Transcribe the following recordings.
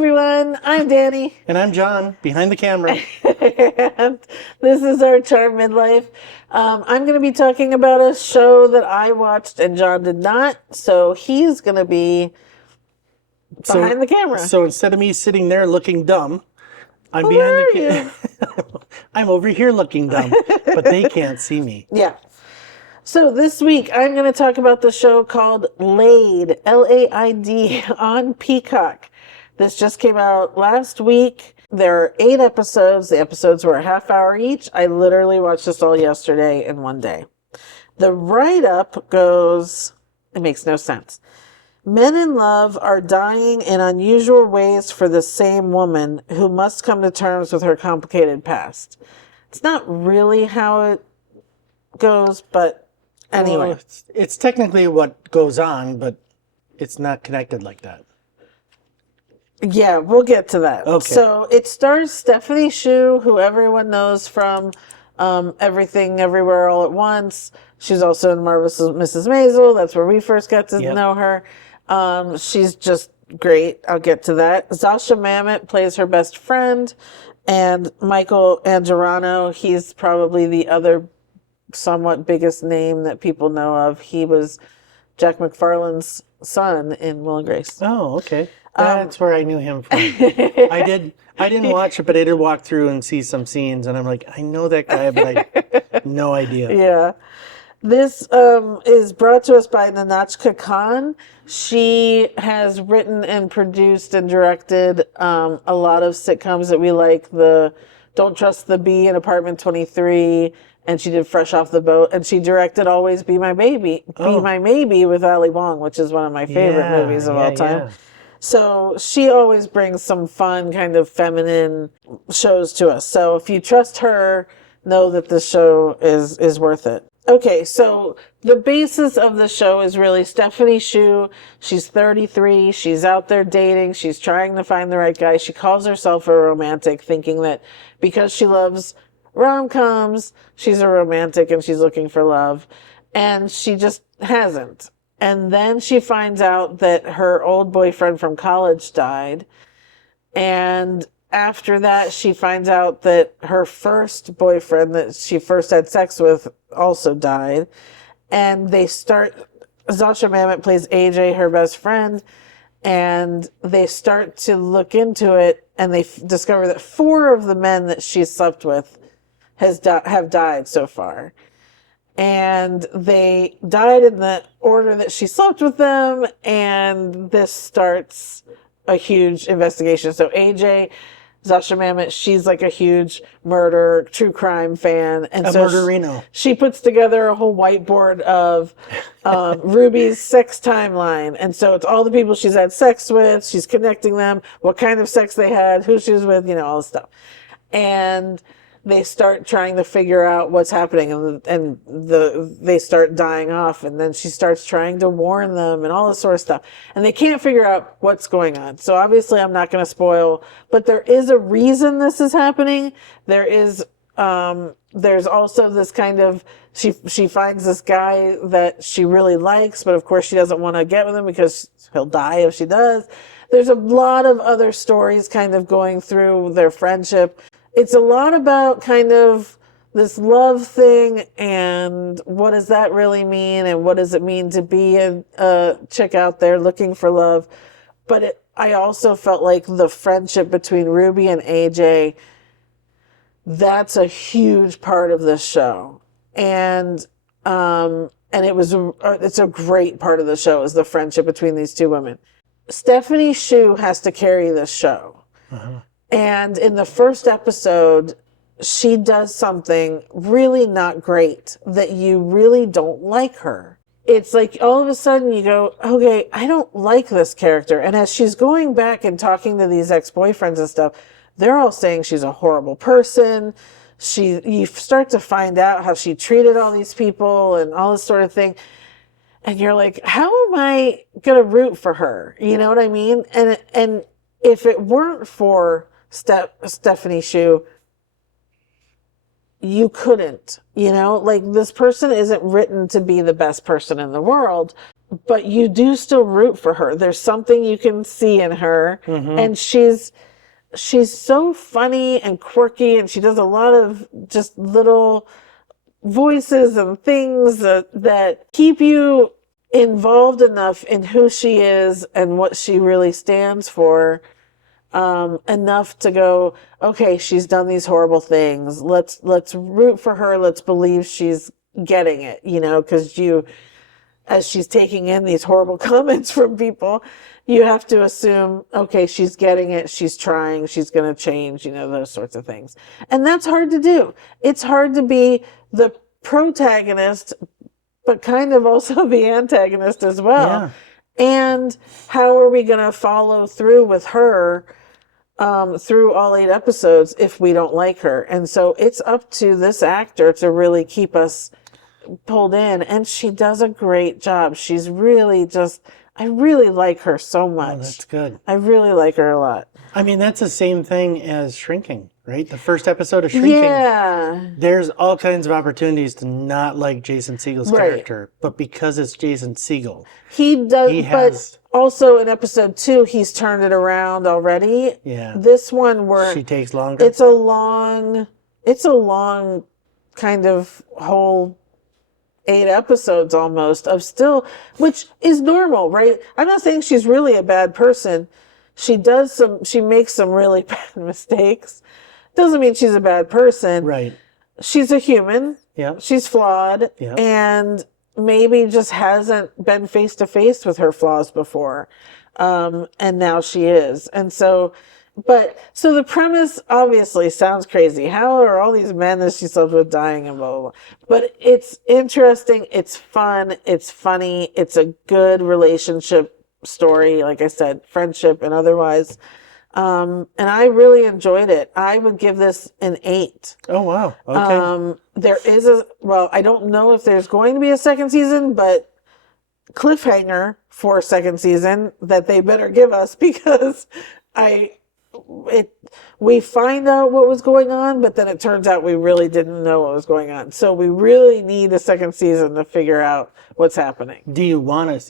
everyone, I'm Danny. And I'm John, behind the camera. And this is our Charm Midlife. I'm going to be talking about a show that I watched and John did not, so he's going to be behind the camera. So instead of me sitting there looking dumb, I'm behind the camera. I'm over here looking dumb, but they can't see me. Yeah. So this week, I'm going to talk about the show called Laid, L-A-I-D, on Peacock. This just came out last week. There are 8 episodes. The episodes were a half hour each. I literally watched this all yesterday in one day. The write-up goes, it makes no sense. Men in love are dying in unusual ways for the same woman who must come to terms with her complicated past. It's not really how it goes, but anyway. Well, it's technically what goes on, but it's not connected like that. Yeah, we'll get to that. Okay. So it stars Stephanie Hsu, who everyone knows from Everything Everywhere All at Once. She's also in Marvelous Mrs. Maisel. That's where we first got to know her. She's just great. I'll get to that. Zosia Mamet plays her best friend. And Michael Angelano, he's probably the other somewhat biggest name that people know of. He was Jack McFarlane's son in Will and Grace. Oh, okay. That's where I knew him from. I didn't watch it, but I did walk through and see some scenes, and I'm like, I know that guy, but I had no idea. Yeah. This is brought to us by Nanachka Khan. She has written and produced and directed a lot of sitcoms that we like. The Don't Trust the Bee in Apartment 23, and she did Fresh Off the Boat, and she directed Always Be My Baby, Be My Maybe with Ali Wong, which is one of my favorite movies of all time. Yeah. So she always brings some fun kind of feminine shows to us. So if you trust her, know that this show is worth it. Okay, so the basis of the show is really Stephanie Hsu. She's 33. She's out there dating. She's trying to find the right guy. She calls herself a romantic, thinking that because she loves rom-coms, she's a romantic and she's looking for love. And she just hasn't. And then she finds out that her old boyfriend from college died. And after that, she finds out that her first boyfriend that she first had sex with also died. And Zosia Mamet plays AJ, her best friend. And they start to look into it, and they discover that 4 of the men that she slept with have died so far. And they died in the order that she slept with them, and this starts a huge investigation. So AJ, Zosia Mamet, she's like a huge murder, true crime fan. And a murderino. She puts together a whole whiteboard of Ruby's sex timeline. And so it's all the people she's had sex with, she's connecting them, what kind of sex they had, who she was with, all this stuff. And they start trying to figure out what's happening, and they start dying off, and then she starts trying to warn them and all this sort of stuff, and they can't figure out what's going on. So obviously I'm not going to spoil, but there is a reason this is happening. There's also this kind of, she finds this guy that she really likes, but of course she doesn't want to get with him because he'll die if she does. There's a lot of other stories kind of going through their friendship. It's a lot about kind of this love thing and what does that really mean, and what does it mean to be a chick out there looking for love. But I also felt like the friendship between Ruby and AJ, that's a huge part of this show. And it's a great part of the show, is the friendship between these 2 women. Stephanie Hsu has to carry this show. Uh-huh. And in the first episode, she does something really not great that you really don't like her. It's like all of a sudden you go, okay, I don't like this character. And as she's going back and talking to these ex-boyfriends and stuff, they're all saying she's a horrible person. You start to find out how she treated all these people and all this sort of thing. And you're like, how am I going to root for her? You know what I mean? And if it weren't for Stephanie Hsu, you couldn't, like, this person isn't written to be the best person in the world. but you do still root for her. There's something you can see in her, and she's so funny and quirky, and she does a lot of just little voices and things that keep you involved enough in who she is and what she really stands for, enough to go, okay, she's done these horrible things. Let's root for her. Let's believe she's getting it, because as she's taking in these horrible comments from people, you have to assume, okay, she's getting it, she's trying, she's going to change, those sorts of things. And that's hard to do. It's hard to be the protagonist, but kind of also the antagonist as well. Yeah. And how are we going to follow through with her through all 8 episodes if we don't like her? And so it's up to this actor to really keep us pulled in, and she does a great job. She's really I really like her so much. Oh, that's good. I really like her a lot. I mean, that's the same thing as Shrinking, right? The first episode of Shrinking. Yeah. There's all kinds of opportunities to not like Jason Segel's Right. character, but because it's Jason Segel, He does, He but has- also in episode 2, he's turned it around already. yeah, This one where she takes longer. it's a long kind of whole 8 episodes almost of still, which is normal, right? I'm not saying she's really a bad person. She makes some really bad mistakes. Doesn't mean she's a bad person. Right. She's a human. Yeah. She's flawed, Yeah. and maybe just hasn't been face to face with her flaws before. And now she is. And so the premise obviously sounds crazy. How are all these men that she slept with dying and blah, blah, blah. But it's interesting. It's fun. It's funny. It's a good relationship story. Like I said, friendship and otherwise. And I really enjoyed it. I would give this an 8. Oh, wow. Okay. There is I don't know if there's going to be a second season, but cliffhanger for a second season that they better give us, because we find out what was going on, but then it turns out we really didn't know what was going on. So we really need a second season to figure out what's happening. Do you want a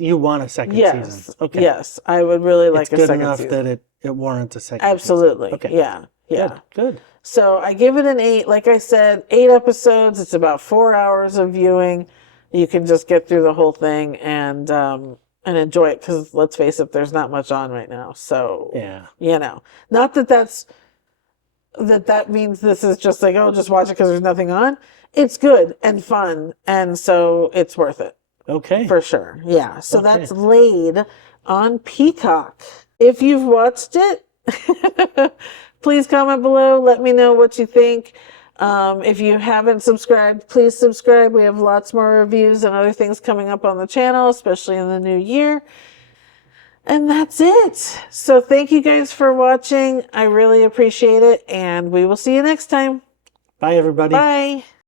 second Yes. season? Okay. Yes. I would really like It's a good second enough season. that it warrants a second Absolutely. season. Okay. Yeah. Yeah. Good. So I give it an 8. Like I said, 8 episodes. It's about 4 hours of viewing. You can just get through the whole thing and enjoy it, because let's face it, there's not much on right now. So Yeah. not that means this is just like, oh, just watch it because there's nothing on. It's good and fun, and so it's worth it. Okay. For sure. Yeah. So Okay. that's Laid on Peacock. If you've watched it, please comment below. Let me know what you think. If you haven't subscribed, please subscribe. We have lots more reviews and other things coming up on the channel, especially in the new year. And that's it. So thank you guys for watching. I really appreciate it. And we will see you next time. Bye, everybody. Bye.